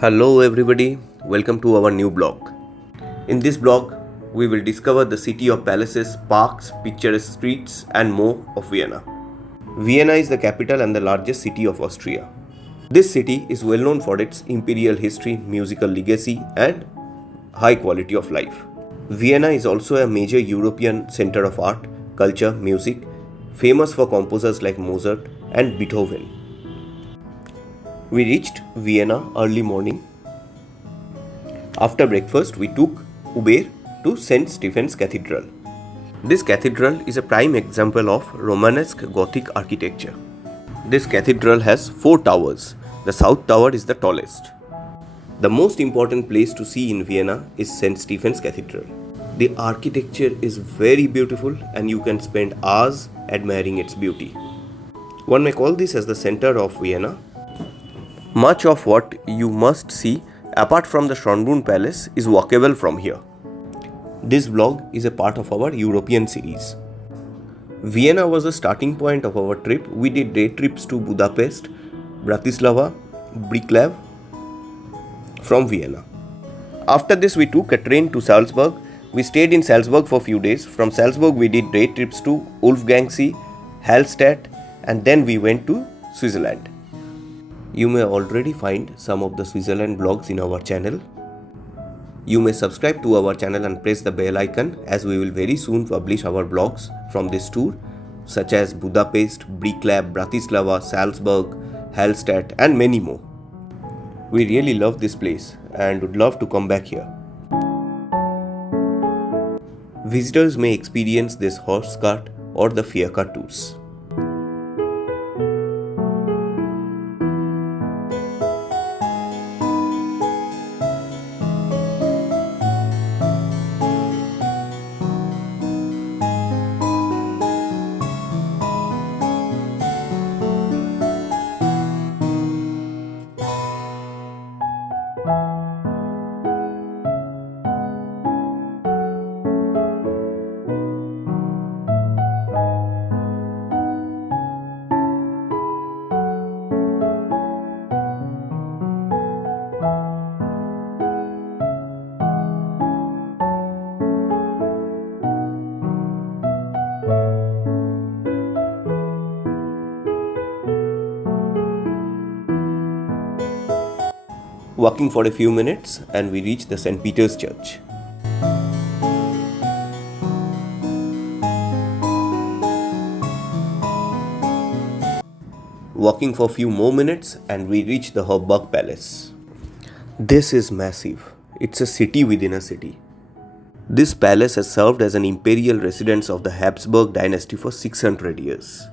Hello everybody, welcome to our new blog. In this blog, we will discover the city of palaces, parks, picturesque streets and more of Vienna. Vienna is the capital and the largest city of Austria. This city is well known for its imperial history, musical legacy and high quality of life. Vienna is also a major European center of art, culture, music, famous for composers like Mozart and Beethoven. We reached Vienna early morning. After breakfast, we took Uber to St. Stephen's Cathedral. This cathedral is a prime example of Romanesque Gothic architecture. This cathedral has 4 towers. The south tower is the tallest. The most important place to see in Vienna is St. Stephen's Cathedral. The architecture is very beautiful and you can spend hours admiring its beauty. One may call this as the center of Vienna. Much of what you must see apart from the Schönbrunn Palace is walkable from here. This vlog is a part of our European series. Vienna was the starting point of our trip. We did day trips to Budapest, Bratislava, Bratislava from Vienna. After this we took a train to Salzburg. We stayed in Salzburg for a few days. From Salzburg we did day trips to Wolfgangsee, Hallstatt and then we went to Switzerland. You may already find some of the Switzerland vlogs in our channel. You may subscribe to our channel and press the bell icon as we will very soon publish our vlogs from this tour such as Budapest, Bratislava, Bratislava, Salzburg, Hallstatt and many more. We really love this place and would love to come back here. Visitors may experience this horse cart or the fiacre tours. Walking for a few minutes and we reach the St. Peter's Church. Walking for a few more minutes and we reach the Hofburg Palace. This is massive. It's a city within a city. This palace has served as an imperial residence of the Habsburg dynasty for 600 years.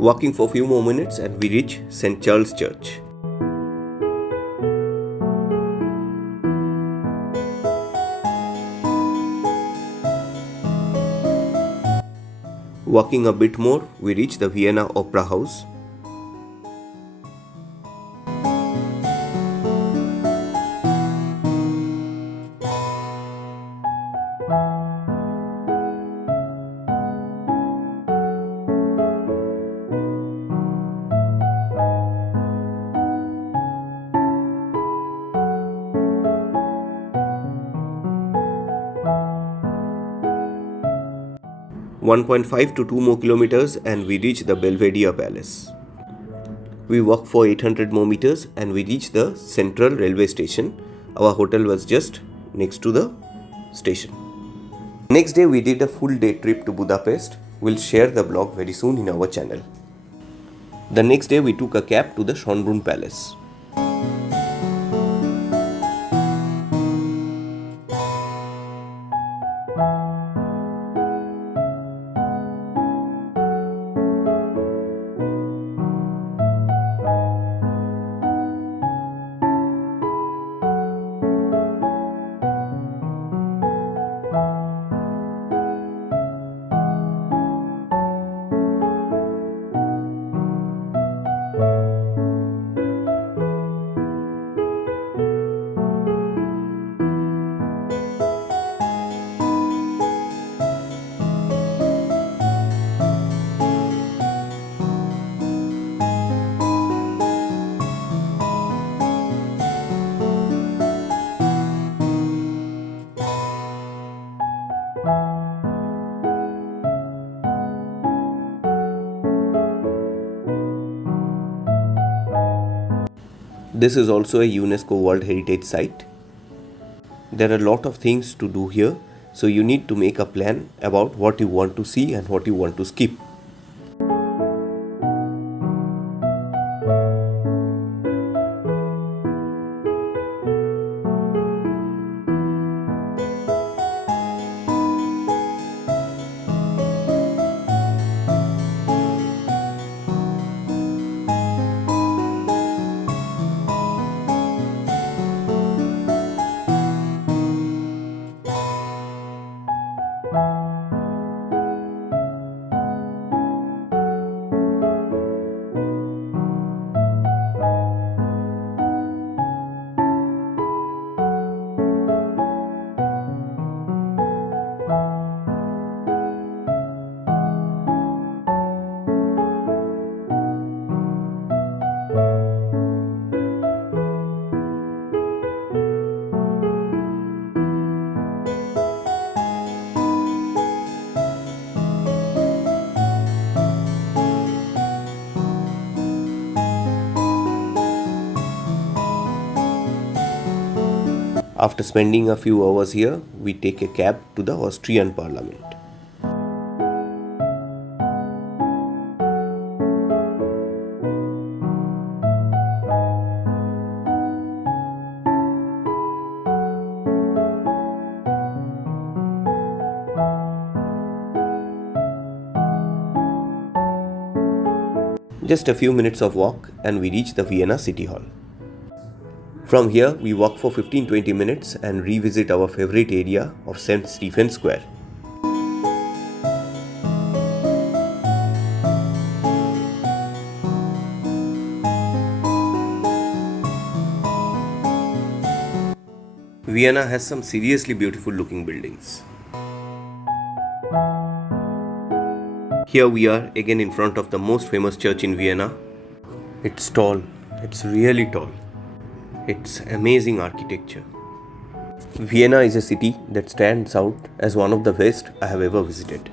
Walking for a few more minutes and we reach St. Charles Church. Walking a bit more, we reach the Vienna Opera House. (1.5 to 2 more kilometers and we reach the Belvedere Palace. We walk for 800 more meters and we reach the Central Railway Station, Our hotel was just next to the station. Next day we did a full day trip to Budapest. We'll share the blog very soon in our channel. The next day we took a cab to the Schönbrunn Palace. This is also a UNESCO World Heritage Site. There are a lot of things to do here, so you need to make a plan about what you want to see and what you want to skip. After spending a few hours here, we take a cab to the Austrian Parliament. Just a few minutes of walk and we reach the Vienna City Hall. From here, we walk for 15-20 minutes and revisit our favorite area of St. Stephen's Square. Vienna has some seriously beautiful looking buildings. Here we are again in front of the most famous church in Vienna. It's tall, it's really tall. It's amazing architecture. Vienna is a city that stands out as one of the best I have ever visited.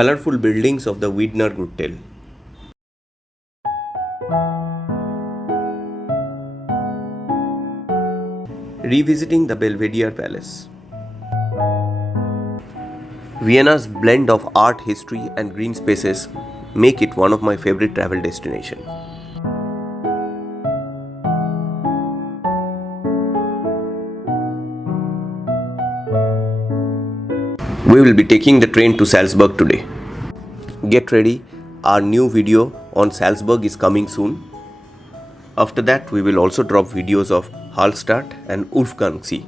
colorful buildings of the Wiedner Gürtel. Revisiting the Belvedere Palace. Vienna's blend of art, history, and green spaces make it one of my favorite travel destinations. We will be taking the train to Salzburg today. Get ready, our new video on Salzburg is coming soon. After that, we will also drop videos of Hallstatt and Ulfgangsee.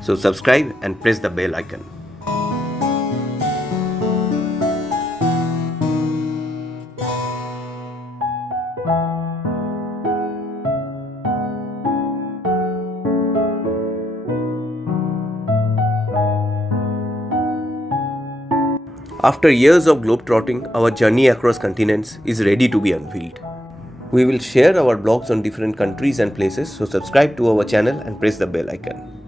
So subscribe and press the bell icon. After years of globetrotting, our journey across continents is ready to be unveiled. We will share our blogs on different countries and places, so subscribe to our channel and press the bell icon.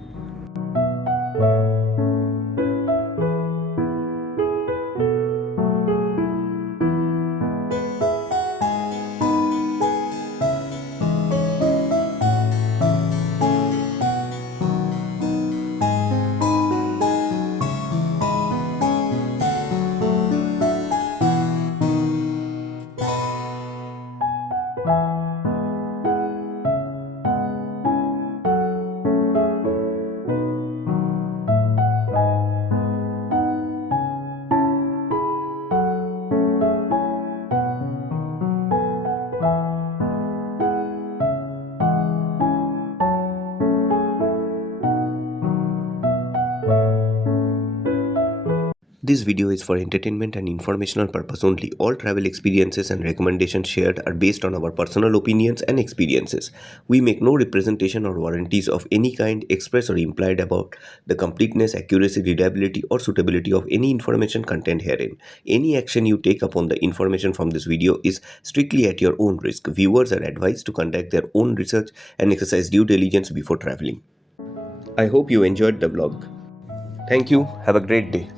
This video is for entertainment and informational purpose only. All travel experiences and recommendations shared are based on our personal opinions and experiences. We make no representation or warranties of any kind express or implied about the completeness, accuracy, reliability or suitability of any information contained herein. Any action you take upon the information from this video is strictly at your own risk. Viewers are advised to conduct their own research and exercise due diligence before traveling. I hope you enjoyed the vlog. Thank you. Have a great day.